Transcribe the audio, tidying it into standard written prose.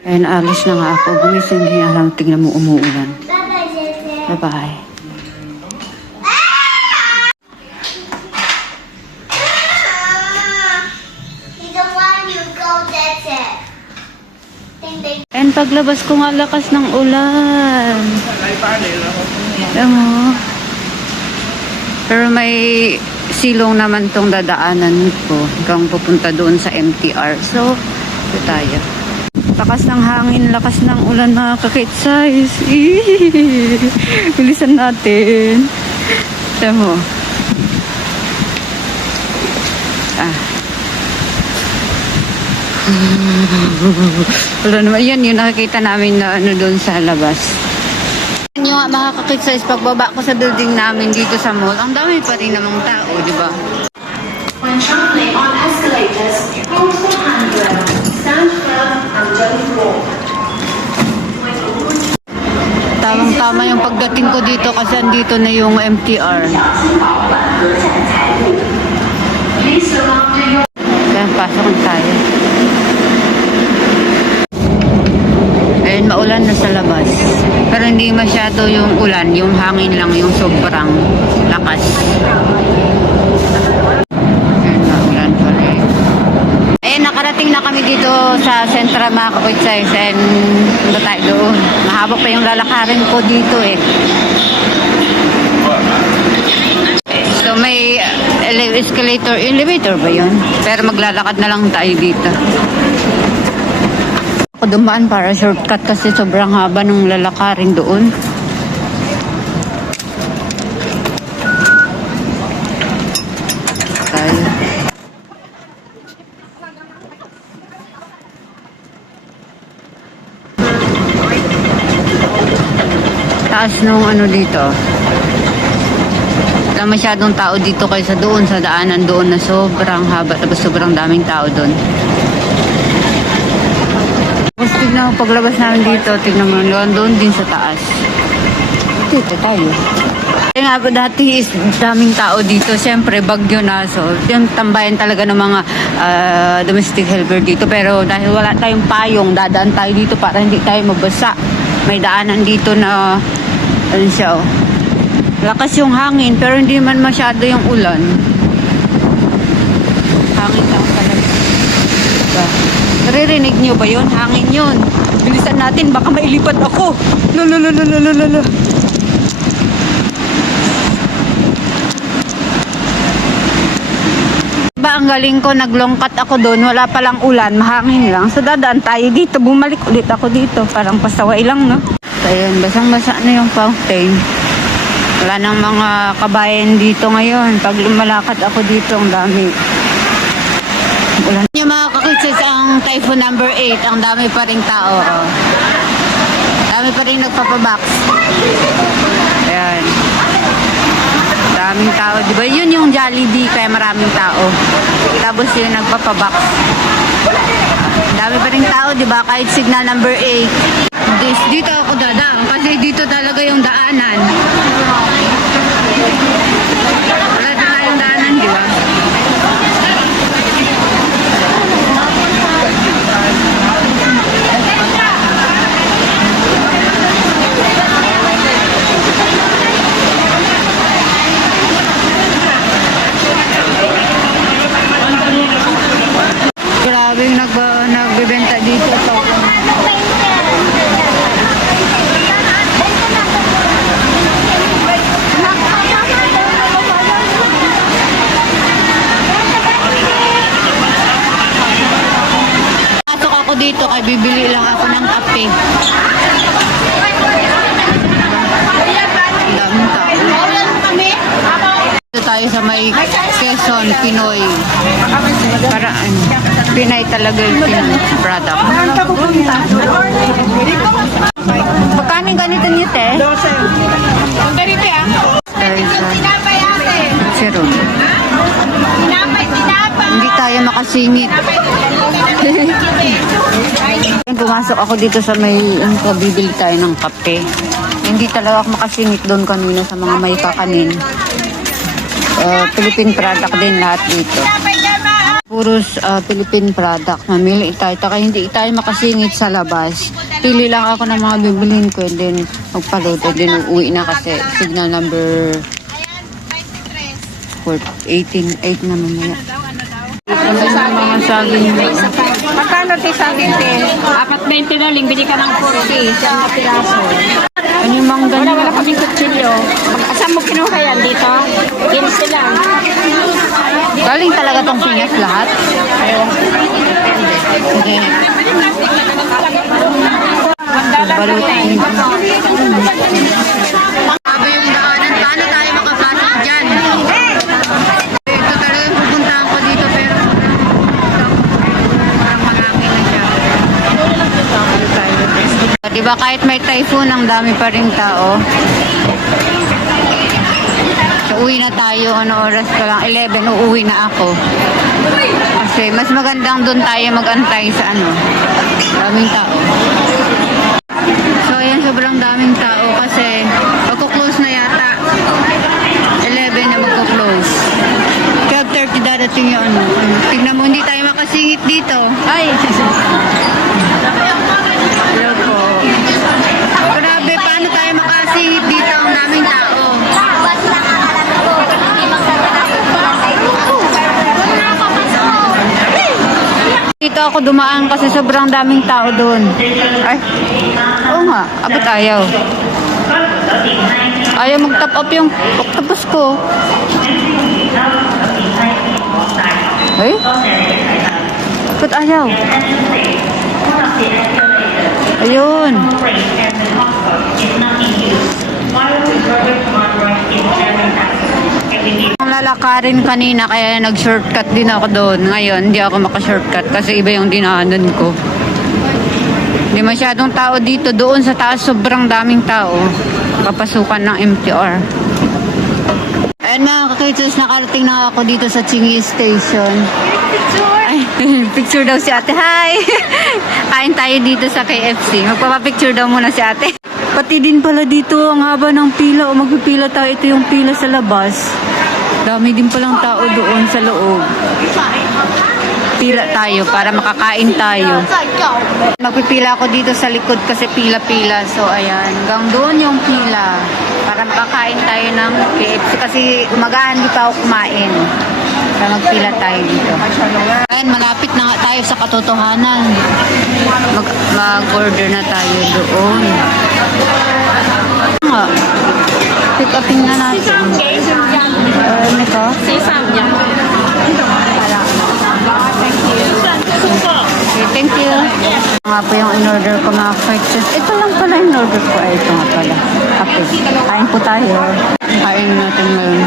And alis na nga ako. Gumising niya lang. Tingnan mo umuulan. Bye-bye. And paglabas ko nga lakas ng ulan. Alam mo. Pero may silong naman tong dadaanan ko. Hanggang pupunta doon sa MTR. So, ito tayo. Lakas ng hangin, lakas ng ulan mga kakit-size. Bilisan natin. Alam mo. Wala naman. Yan yung nakikita namin na ano doon sa labas. Yung mga kakit-size, pagbaba ko sa building namin dito sa mall, ang dami pa rin namang tao, di ba? When traveling on escalators, hold the handrail, stand firm and don't walk. Tamang-tama yung pagdating ko dito kasi andito na yung MTR. Yan, pasok na tayo. Ayun, maulan na sa labas. Pero hindi masyado yung ulan, yung hangin lang, yung sobrang lakas. Ayun, maulan pa rin. Ayun, nakarating na kami dito sa Central mga kakit-size and punta tayo doon. Mahaba pa yung lalakarin ko dito eh. So may elevator ba yun? Pero maglalakad na lang tayo dito. Ako dumaan para shortcut kasi sobrang haba ng lalakarin doon. Tayo. Taas nung ano dito. Wala masyadong tao dito kaysa doon sa daanan doon na sobrang haba tapos sobrang daming tao doon. Tapos tignan mo paglabas namin dito, tignan mo doon din sa taas. Dito tayo. Kaya nga dati is daming tao dito. Siyempre bagyo na so yung tambayan talaga ng mga domestic helper dito. Pero dahil wala tayong payong, dadaan tayo dito para hindi tayo mabasa. May daanan dito na ano siya oh. Lakas yung hangin, pero hindi man masyado yung ulan. Hangin lang talaga. Diba? Naririnig nyo ba yun? Hangin yun. Bilisan natin, baka mailipad ako. Lulululululululu. Diba, ang galing ko, naglongkat ako doon. Wala palang ulan, mahangin lang. So, dadaan tayo dito. Bumalik ulit ako dito. Parang pasaway lang, no? So, ayun, basang-basa na yung fountain. Wala nang mga kabayan dito ngayon. Pag lumalakad ako dito, ang dami. Ulan. Yung mga kakitsis, ang typhoon number 8, ang dami pa rin tao. Oh. Dami pa rin nagpapabox. Ayan. Daming tao. Diba yun yung Jollibee, kaya maraming tao. Tapos yun nagpapabox. Dami pa rin tao, diba? Kahit signal number 8. Dito ako dadaan kasi dito talaga yung daanan. Wala na tayong daanan, di ba? Grabe yung nagbebenta dito. Dito kay bibili lang ako ng kape. Daming tao. Dito tayo sa may Quezon, Pinoy. Para Pinay talaga yung Pinoy product. Magkano yung ganito niyo, te? 12. Ang ganito ah? Zero. Hindi tayo makasingit. Pumasok ako dito sa may bibili tayo ng kape. Hindi talaga ako makasingit doon kanina sa mga may kakanin. Philippine product din lahat dito. Puros Philippine product. Mamili tayo. Taka hindi tayo makasingit sa labas. Pili lang ako ng mga bibilhin ko. And then magpaload. And then uuwi na kasi signal number 18 na mamaya. Ano yung mga saging? Magkano tayo sa akin, te? 4.20 na lang, bili ka ng 40. Siyang na piraso. Ano yung mga Wala ganyan? kaming kutsilyo. Saan mo kinuha yan dito? 15 lang. Galing talaga tong pinyas lahat? Hindi. Balutin. Sabi yung daanan, paano tayo makapasok dyan? Ito talaga yung pupuntahan ko dito pero parang malaki na siya. Diba kahit may typhoon, ang dami pa rin tao. So, uwi na tayo, ano oras pa lang, 11, uuwi na ako. Kasi mas magandang doon tayo mag-antay sa daming tao. So, ayan, sobrang daming tao kasi magko-close na yata. 11 na magko-close. 12:30 dadating yung Tignan mo, hindi tayo makasingit dito. Ay! Hello po. Grabe, paano tayo makasingit dito? Ang daming tao. Dito ako dumaan kasi sobrang daming tao doon. Ay, oo nga, abot ayaw. Ayaw mag-top up yung octopus ko. Ay, abot ayaw. Ayun. Ang lalakarin kanina kaya nag-shortcut din ako doon. Ngayon, hindi ako maka-shortcut kasi iba yung dinaanan ko. Hindi masyadong tao dito. Doon sa taas, sobrang daming tao. Papasukan ng MTR. Ayun mga kakitsus, nakarating na ako dito sa Chingy Station. Ay, picture daw si ate. Hi! Kain tayo dito sa KFC. Magpapapicture daw muna si ate. Pati din pala dito, ang haba ng pila. O magpipila tayo, ito yung pila sa labas. Dami din palang tao doon sa loob. Pila tayo para makakain tayo. Magpipila ako dito sa likod kasi pila-pila. So, ayan. Hanggang doon yung pila. Para makakain tayo ng KFC. Kasi umagahan di pa ako kumain. Para magpila tayo dito. Ayan, malapit na nga tayo sa katotohanan. Mag-order na tayo doon. Nga. Pick upin na natin. Ano ka? Okay, thank you. Nga po yung in-order ko mga purchase. Ito lang pala in-order ko. Ay, ito nga pala. Okay. Kain po tayo. Kain natin ngayon